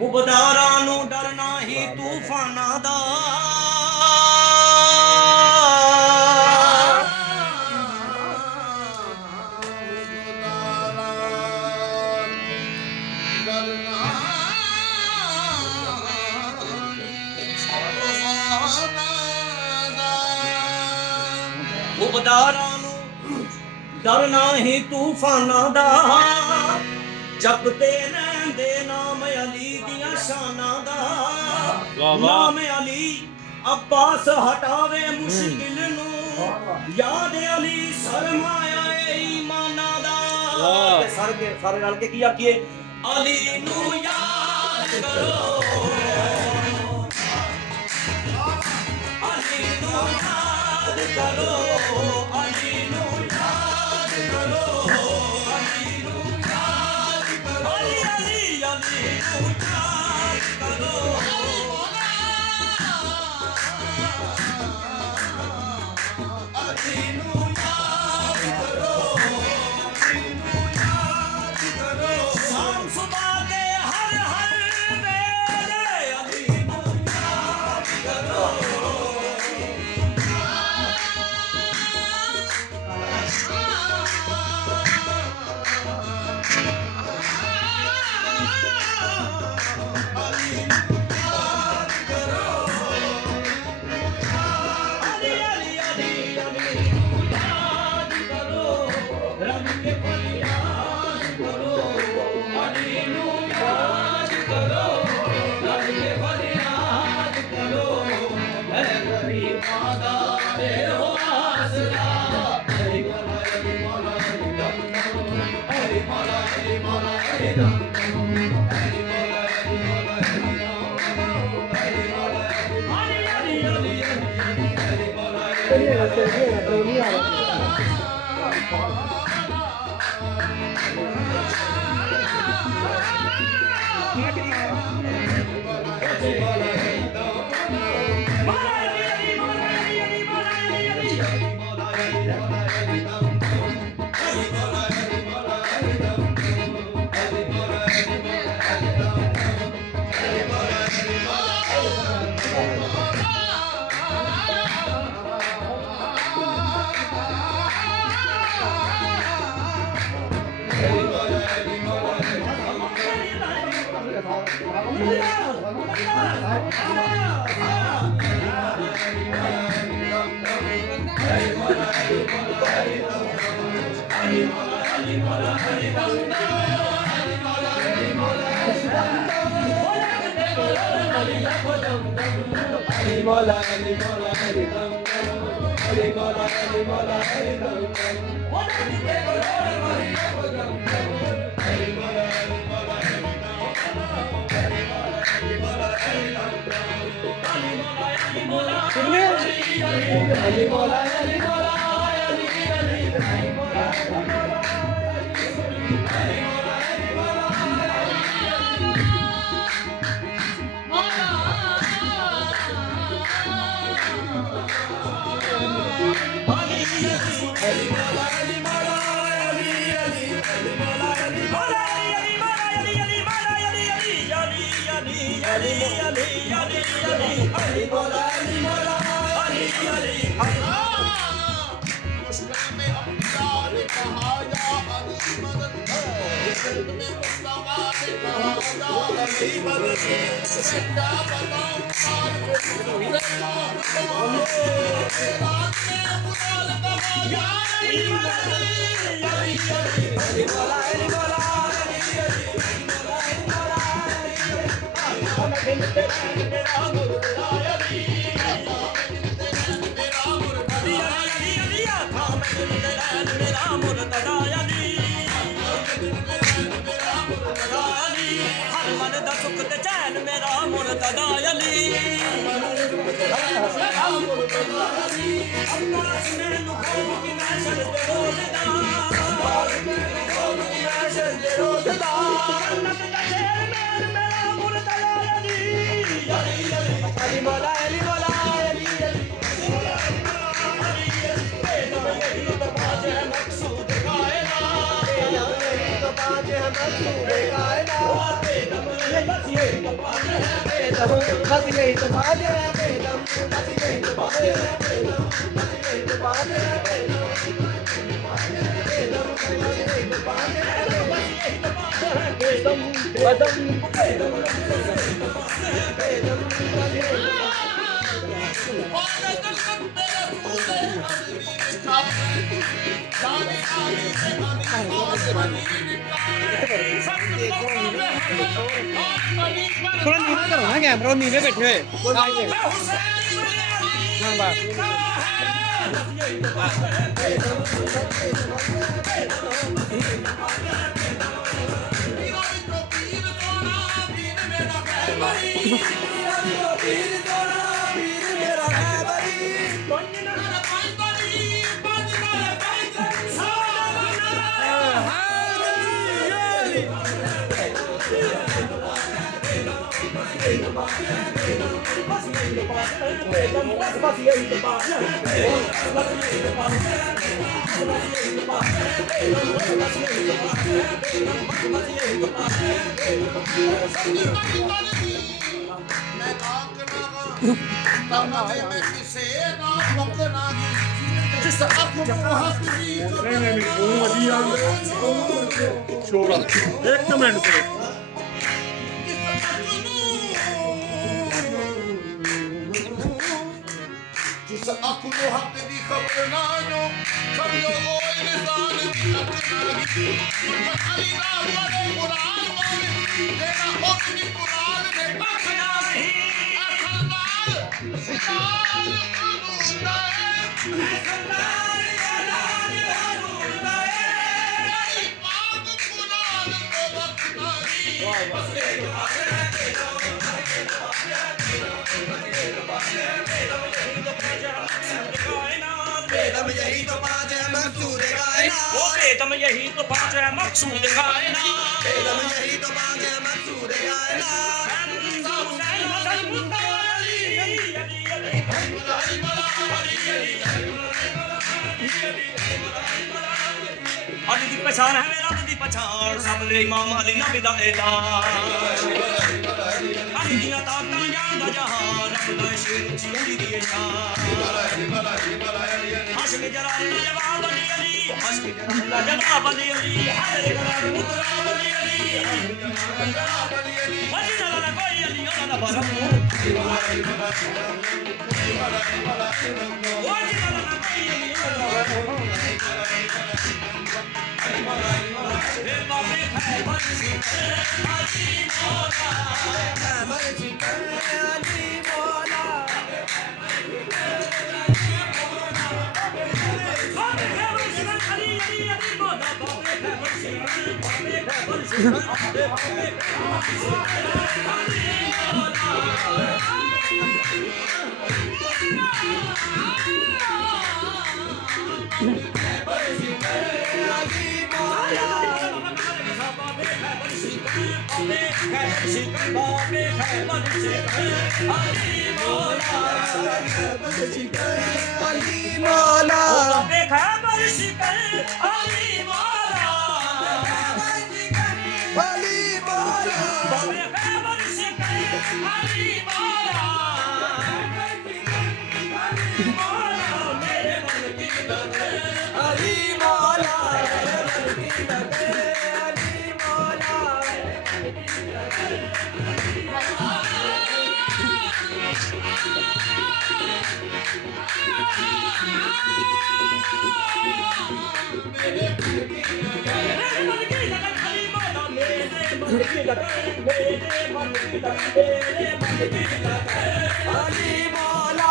ਉਬਦਾਰਾਂ ਨੂੰ ਡਰਨਾ ਹੀ ਤੂਫਾਨਾਂ ਦਾ ਉਬਦਾਰਾਂ ਨੂੰ ਡਰਨਾ ਹੀ ਤੂਫਾਨਾਂ ਦਾ ਜਪਦੇ ਰਹਿੰਦੇ ਨਾਮ ਅਲੀ ਦੀਆਂ ਸ਼ਾਨਾਂ ਦਾ ਨਾਮ ਅਲੀ ਅब्बास ਹਟਾਵੇ ਮੁਸ਼ਕਿਲ ਨੂੰ ਯਾਦ ਅਲੀ ਸਰਮਾਇਆ ਈਮਾਨਾਂ ਦਾ ਸਾਰੇ ਰਲ ਕੇ ਕੀ ਆਖੀਏ ਅਲੀ ਨੂੰ ਯਾਦ ਕਰੋ ਅਲੀ ਨੂੰ ਯਾਦ ਕਰੋ ਅਲੀ ਨੂੰ ਯਾਦ ਕਰੋ ਅਲੀ ਨੂੰ अब्बास मैनू खौफ की महशर दे रोज़ दा अब्बास मैनू खौफ की महशर दे रोज़ दा जन्नत दा चेयरमैन मेरा मुर्तज़ा अली अली अली अली मौला अली मौला अली अली बस यही तो बात है बेदम बस यही तो बात है बेदम बस यही तो बात है बेदम थोड़ा नीचे करो ना कैमरा नीचे बैठे हुए हाँ बस एक मिनट जिस अकुल हक दी खबर ना जो समझो ओए निशान दी अकनागी अली ना बड़े कुरान वाले तेरा ओनी कुरान ने पखना ही अखलदार सितार अनुदा अखलदार यादार अनुदा पाक कुरान को बखना ही बस बेदम यही तो पाँच है मकसूद कायनात वो बेदम यही तो पाँच है मकसूद कायनात बेदम यही तो पाँच है मकसूद अली दी पहचान है मेरा दी पहचान सब ले इमाम अली ना बिदा एदा अली दी ताकत जानदा जहान रब दा शेर ची अली दी शान हश्क जलाल जवाब अली अली हश्क जलाल जवाब अली अली हर करार मुतराब अली अली वजी ना कोई अली ना बरम वजी ना कोई अली Ali Mola